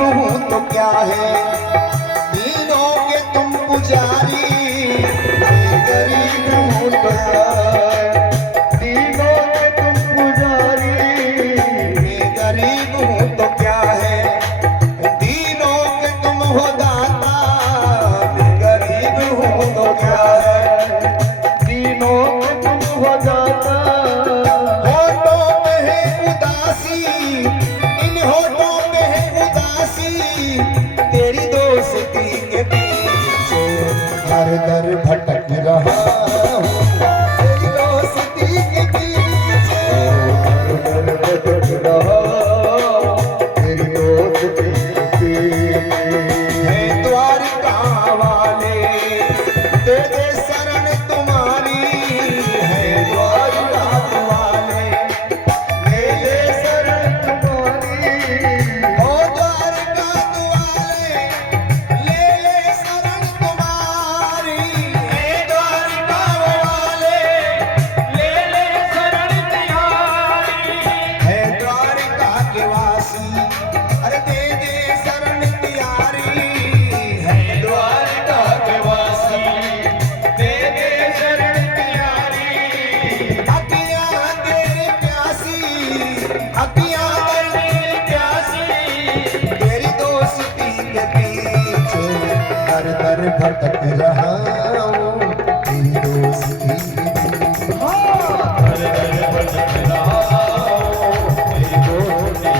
गरीब हूँ तो क्या है, दीनों के तुम पुजारी। मैं गरीब हूँ तो क्या है, दीनों के तुम पुजारी। मैं गरीब हूँ तो क्या है, दीनों के तुम हो दाता। मैं गरीब हूँ तो क्या है, दीनों के तुम हो दाता। होठों में है उदासी, इन होठों में है उदासी, तेरी दोस्ती के पीछे हर दर भटक रहा हूँ। तेरी दोस्ती के पीछे हर दर भटक रहा हूँ। तेरी दोस्ती के पीछे है द्वारका वाले, दे दे शरण तुम्हारी। है द्वारका वाले, दे दे शरण तुम्हारी। ओ द्वारका वाले, ले ले शरण तुम्हारी। हे द्वारका वाले, ले ले शरण तुम्हारी। है द्वारका के वासी, अरे दे दे शरण तुम्हारी। है द्वारका के वासी, दे दे शरण तुम्हारी। अखियाँ तेरी प्यासी, अखियाँ तेरी प्यासी, तेरी दोस्ती के पीछे दर दर भटक रहा हूँ। तेरी दोस्ती के पीछे दर दर भटक रहा हूँ। तेरी दोस्ती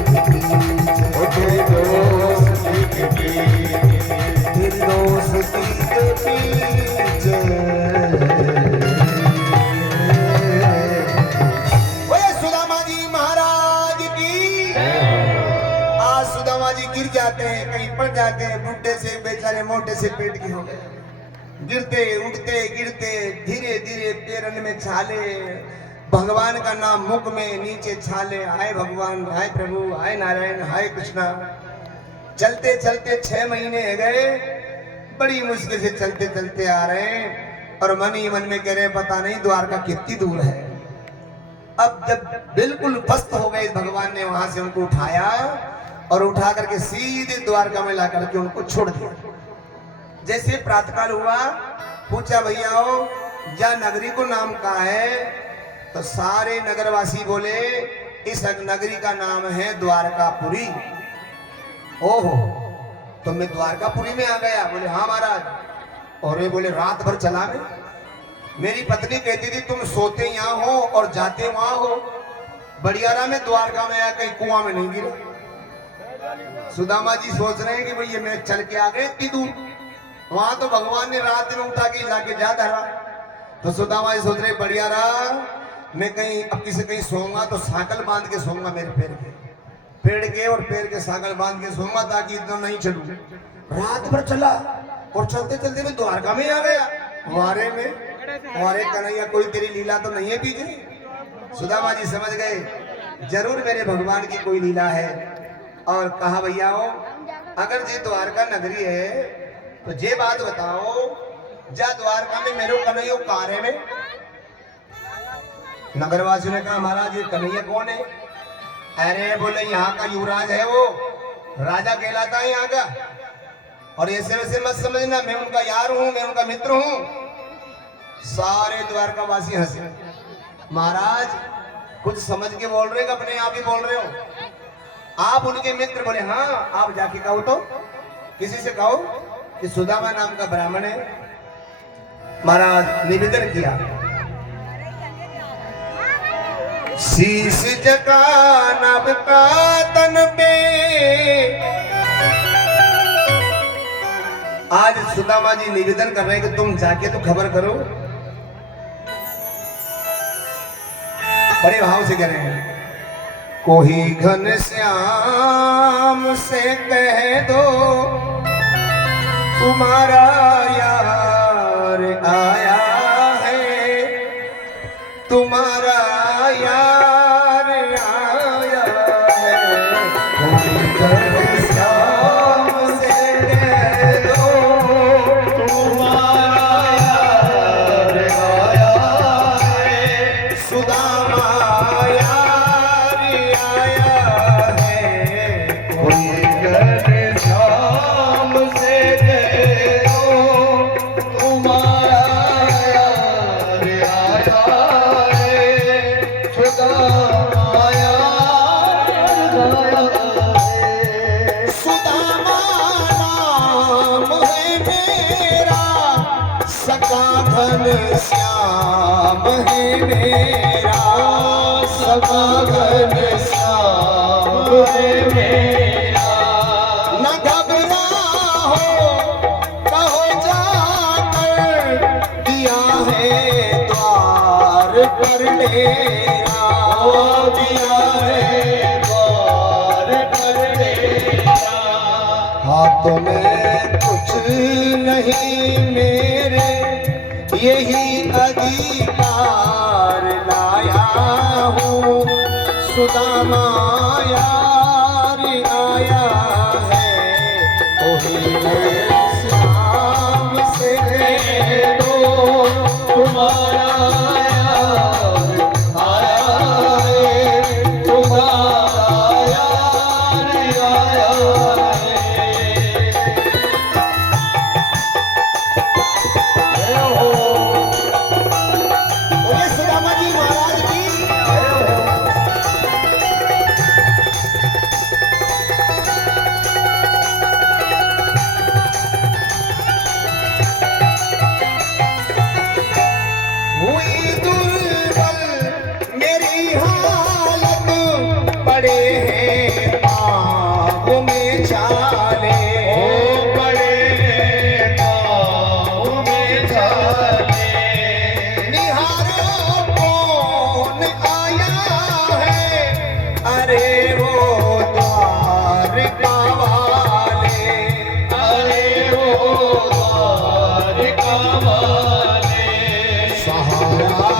के पीछे, तेरी दोस्ती के पीछे, तेरी दोस्ती के पीछे। बोले सुदामा जी महाराज की। आज सुदामा जी गिर जाते हैं, कहीं पड़ जाते हैं, बुढ़े से बेचारे मोटे से पेट के हो गए। गिरते उठते गिरते धीरे धीरे पैरन में छाले, भगवान का नाम मुख में, नीचे छाले। हाय भगवान, हाय प्रभु, हाय नारायण, हाय कृष्णा। चलते चलते 6 महीने गए, बड़ी मुश्किल से चलते चलते आ रहे हैं और मन ही मन में कह रहे हैं पता नहीं द्वारका कितनी दूर है। अब जब बिल्कुल पस्त हो गए, भगवान ने वहां से उनको उठाया और उठा करके सीधे द्वारका में ला करके उनको छोड़ दिया। जैसे प्रातःकाल हुआ, पूछा भैया जा नगरी को नाम कहा है, तो सारे नगरवासी बोले इस नगरी का नाम है द्वारकापुरी। ओहो, तो मैं द्वारकापुरी में आ गया। बोले हाँ महाराज। और ये बोले रात भर चला मैं, मेरी पत्नी कहती थी तुम सोते यहाँ हो और जाते वहां हो। बढ़ियारा में द्वारका में आया, कहीं कुआं में नहीं गिरा। सुदामा जी सोच रहे हैं कि भाई ये मैं चल के आ गए इतनी दूर, वहां तो भगवान ने रात में उठा के लाके जा धरा। तो सुदामा जी सोच रहे बढ़ियारा मैं कहीं अब किसी कहीं सोऊंगा तो साकल बांध के सोऊंगा, मेरे पैर के, पेड़ के और पैर के साकल बांध के सोऊंगा ताकि इतना नहीं चलूं। रात भर चला और चलते चलते मैं द्वारका में आ गया। वारे में, वारे कन्हैया कोई तेरी लीला तो नहीं है पीछे। सुदामा जी समझ गए जरूर मेरे भगवान की कोई लीला है। और कहा भैया अगर जी द्वारका नगरी है तो ये बात बताओ, जा द्वारका में मेरे कन्हैया कार में। नगरवासियों ने कहा महाराज ये कन्हैया कौन है? अरे बोले यहाँ का युवराज है, वो राजा कहलाता है यहाँ का। और ऐसे वैसे मत समझना, मैं उनका यार हूँ, मैं उनका मित्र हूँ। सारे द्वारकावासी हंसे। महाराज कुछ समझ के बोल रहे हो, अपने आप ही बोल रहे हो आप उनके मित्र? बोले हाँ। आप जाके कहो तो, किसी से कहो कि सुदामा नाम का ब्राह्मण है। महाराज निवेदन किया, शीश झुका नभ का तन पे। आज सुदामा जी निवेदन कर रहे हैं कि तुम जाके तो खबर करो। बड़े भाव से कह रहे हैं, कोई घनश्याम से कह दो तुम्हारा यार आया है, तुम्हारा यार आया है। कोई घनश्याम से कह दो तुम्हारा यार आया है, सुदामा यार आया सदा घन श्याम है मेरा, सदा घन श्याम है मेरा। न घबराओ कहो जाकर, दिया है द्वार पर डेरा, दिया है द्वार पर डेरा। हाथों में कुछ नहीं मेरे, यही अधिकार लाया हूँ। सुदामा यार आया है, वही श्याम से कह दो, तुम्हारा यार आया है, तुम्हारा यार आया है। जय हो। बोले सुदामा जी महाराज की जय हो। हुई दुर्बल मेरी हालत, पड़े हैं पाँव में छाले, बड़े पाँव में छाले। निहारो कौन आया है, अरे वो द्वारका वाले, अरे वो द्वारका वाले। सहारा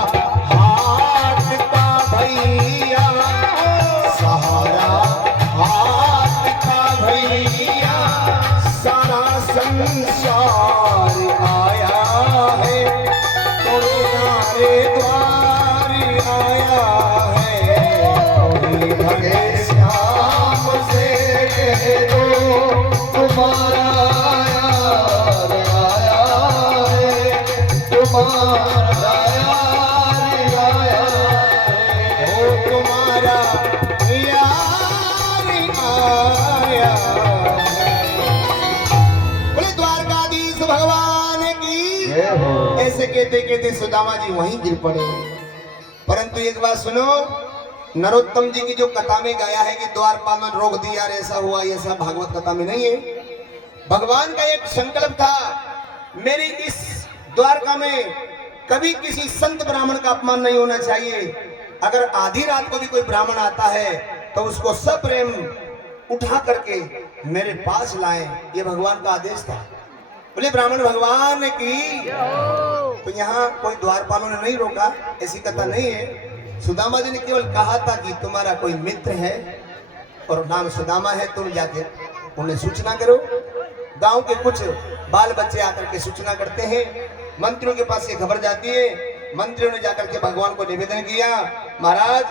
हाथ का भैया, सहारा हाथ का भैया, सारा संसार आया है, तुम्हारे द्वार आया है। कोई भगे श्याम से कह दो, तुम्हारा यार आया है, तुम्हारा यार आया है। ओ तुम्हारा यार आया है। बोले द्वारकाधीश भगवान की जय हो। ऐसे कहते कहते सुदामा जी वहीं गिर पड़े। परंतु एक बात सुनो, नरोत्तम जी की जो कथा में गाया है कि द्वारपाल ने रोक दिया, ऐसा हुआ, ऐसा भागवत कथा में नहीं है। भगवान का एक संकल्प था, मेरी इस द्वारका में कभी किसी संत ब्राह्मण का अपमान नहीं होना चाहिए। अगर आधी रात को भी कोई ब्राह्मण आता है तो उसको सप्रेम उठा करके मेरे पास लाएं, ये भगवान का आदेश था। बोले ब्राह्मण भगवान की। तो यहाँ कोई द्वारपालों ने नहीं रोका, ऐसी कथा नहीं है। सुदामा जी ने केवल कहा था कि तुम्हारा कोई मित्र है और नाम सुदामा है, तुम जाके उन्हें सूचना करो। गांव के कुछ बाल बच्चे आकर के सूचना करते हैं, मंत्रियों के पास ये खबर जाती है। मंत्रियों ने जाकर के भगवान को निवेदन किया, महाराज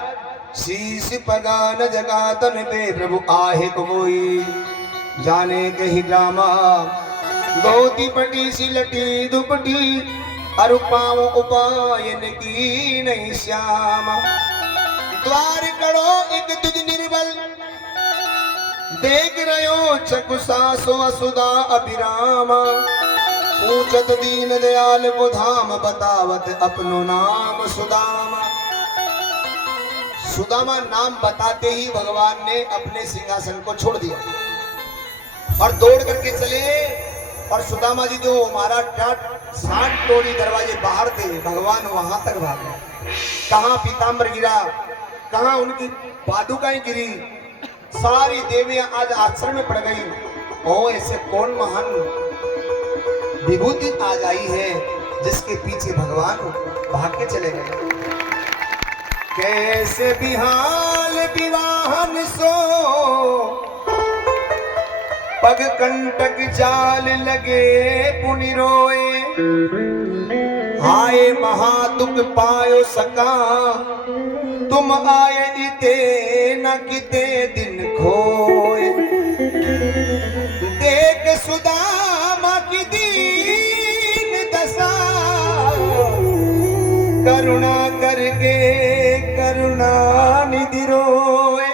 शीश पगान जगातन पे प्रभु आहे कोई, जाने के ही ड्रामा धोती पटी सी लटी दुपटी, अरु पाँव उपायन की नहीं श्यामा। द्वार कड़ो एक तुझ निर्बल, देख रहो चकुसा सो असुदा अभिरामा। पूछत दीन दयाल को धाम, बतावत अपनो नाम सुदामा। सुदामा नाम बताते ही भगवान ने अपने सिंहासन को छोड़ दिया और दौड़ करके चले। और सुदामा जी जो हमारा 60 टोली दरवाजे बाहर थे, भगवान वहां तक भागे। कहाँ पीताम्बर गिरा, कहाँ उनकी पादुकाएं गिरी, सारी देवियां आज आश्रम में पड़ गई। ओ ऐसे कौन महान विभूति आज आई है जिसके पीछे भगवान भाग के चले गए। कैसे बिहाल विवाहन सो, पग कंटक जाल लगे पुनि रोए। आए महादुख पायो सका, तुम आए इते न किते दिन खोए। देख सुदामा की दीन दशा, करुणा करके करुणा निधि रोए।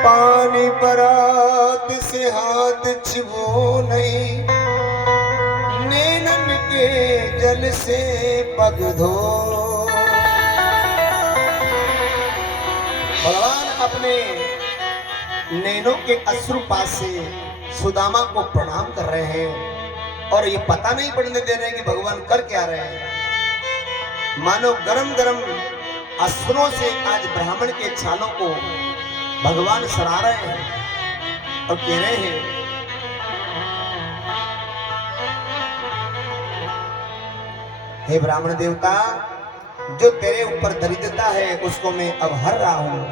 पानी परात से हाथ छिपो नहीं, नैनन के जल से पग धो। भगवान अपने नैनों के अश्रुपात से सुदामा को प्रणाम कर रहे हैं और ये पता नहीं पड़ने दे रहे हैं कि भगवान कर क्या रहे हैं। मानो गरम गरम अस्त्रों से आज ब्राह्मण के छालों को भगवान सरा रहे हैं और कह रहे हैं, हे ब्राह्मण देवता, जो तेरे ऊपर दरिद्रता है उसको मैं अब हर रहा हूं।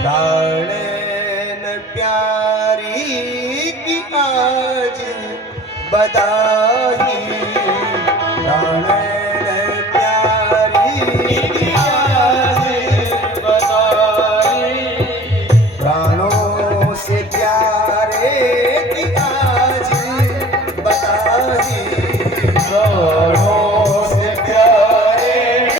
प्राणन प्यारी की आज बधाई